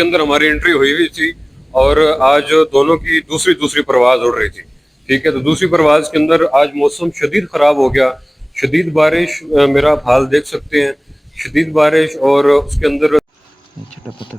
के अंदर हमारी एंट्री हुई हुई थी और आज दोनों की दूसरी दूसरी परवाज उड़ रही थी। ठीक है, तो दूसरी परवाज के अंदर आज मौसम शदीद खराब हो गया, शदीद बारिश, मेरा हाल देख सकते हैं, शदीद बारिश और उसके अंदर छोटा पत्ता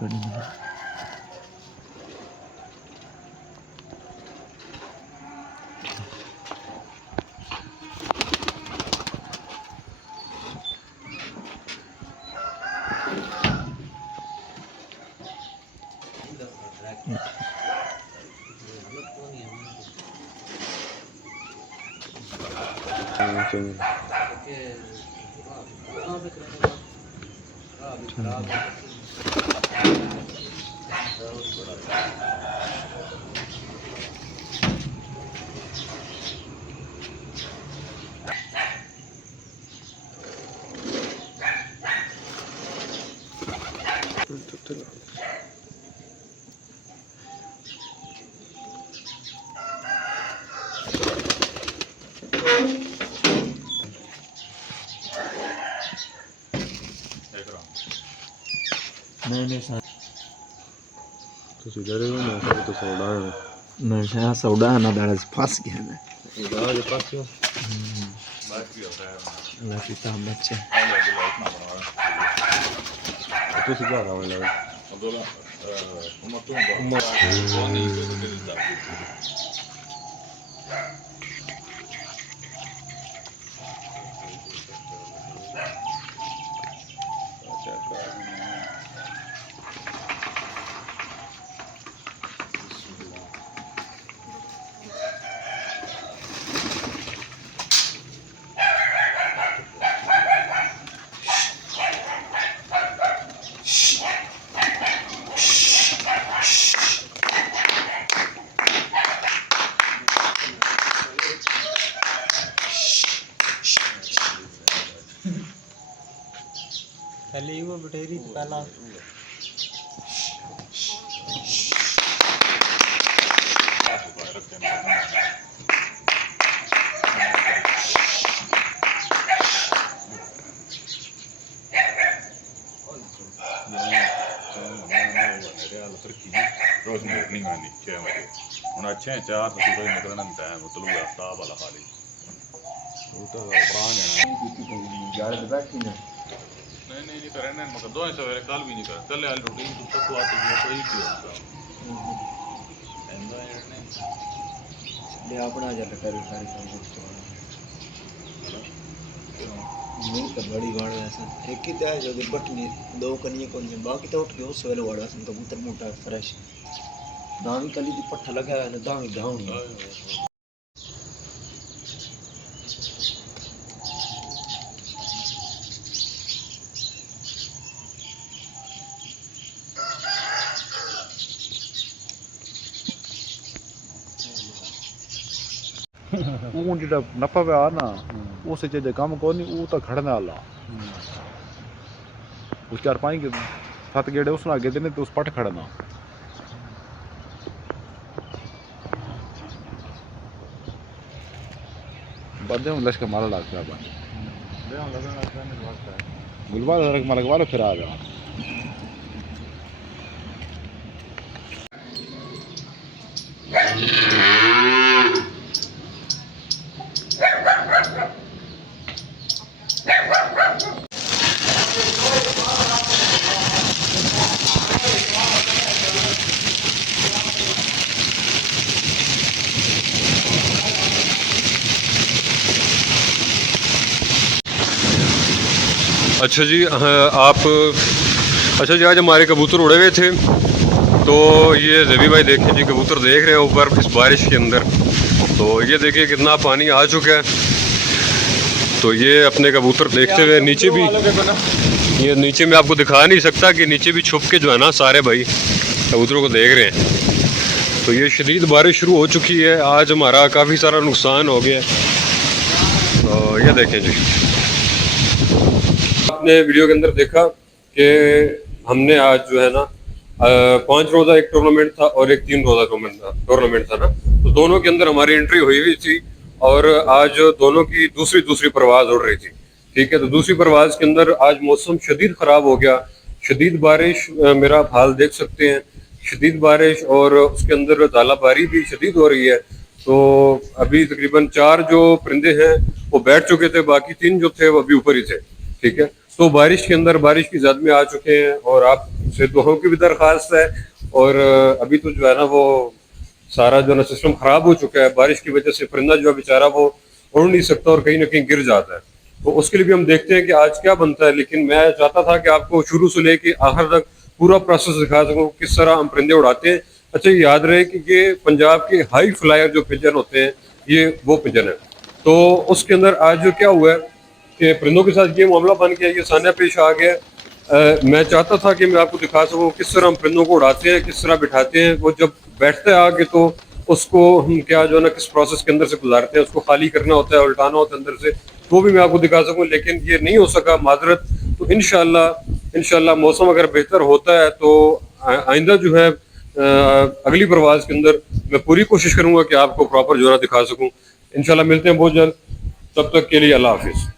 नशा सौदा ना दाड़ा फंस गया ना बच्चे पहले वो बटेरी पहला रोज मॉर्निंग आनी 6 बजे हूँ अच्छे 4 बजे निकलना टाइम मतलब रास्ता वाला खाली वो तो पुराने नहीं करे ना मगर दो सवेरे कल भी नहीं कर कल यार रूटीन तो तक आती है कोई क्यों एंदा यार ले अपना जल कर सारी काम नहीं तो बड़ी बाड़ ऐसा एक ही तो जो बटनी दो कनिए को नहीं बाकी तो उठ के उस वाले वाड़ा से कबूतर मोटा फ्रेश दावी कली की पट्ठा लगा है ना दावी गाँव नहीं वो जो नफा पे आ ना उस जे काम को नहीं वो तो खड़ने वाला उस 4-5 के 7 गेड़े उस आगे देने तो उस पट खड़ना बंदे में लश्कर मारा लगता है गुलबार रख मालक वाला फिर आ गया अच्छा जी, अच्छा जी, आज हमारे कबूतर उड़े हुए थे तो ये जबी भाई देखें जी, कबूतर देख रहे हैं ऊपर इस बारिश के अंदर। तो ये देखिए कितना पानी आ चुका है। तो ये अपने कबूतर देखते हुए नीचे भी, ये नीचे में आपको दिखा नहीं सकता कि नीचे भी छुप के जो है ना सारे भाई कबूतरों को देख रहे हैं। तो ये शदीद बारिश शुरू हो चुकी है, आज हमारा काफ़ी सारा नुकसान हो गया है। तो ये देखें जी, आपने वीडियो के अंदर देखा कि हमने आज जो है ना 5 रोज़ा एक टूर्नामेंट था और एक 3 रोज़ा टूर्नामेंट था ना, तो दोनों के अंदर हमारी एंट्री हुई हुई थी और आज दोनों की दूसरी परवाज उड़ रही थी। ठीक है, तो दूसरी परवाज के अंदर आज मौसम शदीद ख़राब हो गया, शदीद बारिश, मेरा आप हाल देख सकते हैं, शदीद बारिश और उसके अंदर तालाबारी भी शदीद हो रही है। तो अभी तकरीबन 4 जो परिंदे हैं वो बैठ चुके थे, बाकी 3 जो थे वो अभी ऊपर ही थे। ठीक है, तो बारिश के अंदर बारिश की ज़द में आ चुके हैं और आपसे दुआओं की भी दरख्वास्त है। और अभी तो जो है ना वो सारा जो ना सिस्टम खराब हो चुका है, बारिश की वजह से परिंदा जो है बेचारा वो उड़ नहीं सकता और कहीं ना कहीं गिर जाता है। तो उसके लिए भी हम देखते हैं कि आज क्या बनता है, लेकिन मैं चाहता था कि आपको शुरू से लेके आखिर तक पूरा प्रोसेस दिखा सकूं किस तरह हम परिंदे उड़ाते हैं। अच्छा, ये याद रहे कि ये पंजाब के हाई फ्लायर जो पिजन होते हैं, ये वो पिजन है। तो उसके अंदर आज जो क्या हुआ है कि परिंदों के साथ ये मामला बन गया, ये सान्या पेश आ गया। मैं चाहता था कि मैं आपको दिखा सकूं किस तरह हम परिंदों को उड़ाते हैं, किस तरह बिठाते हैं। वो जब बैठता है आगे तो उसको हम क्या जो है ना किस प्रोसेस के अंदर से गुजारते हैं, उसको खाली करना होता है, उल्टाना होता है अंदर से, वो भी मैं आपको दिखा सकूं, लेकिन ये नहीं हो सका, माजरत। तो इंशाल्लाह मौसम अगर बेहतर होता है तो आइंदा जो है अगली प्रवास के अंदर मैं पूरी कोशिश करूंगा कि आपको प्रॉपर जो है ना दिखा सकूं। इंशाल्लाह मिलते हैं बहुत जल्द, तब तक के लिए अल्लाह हाफिज़।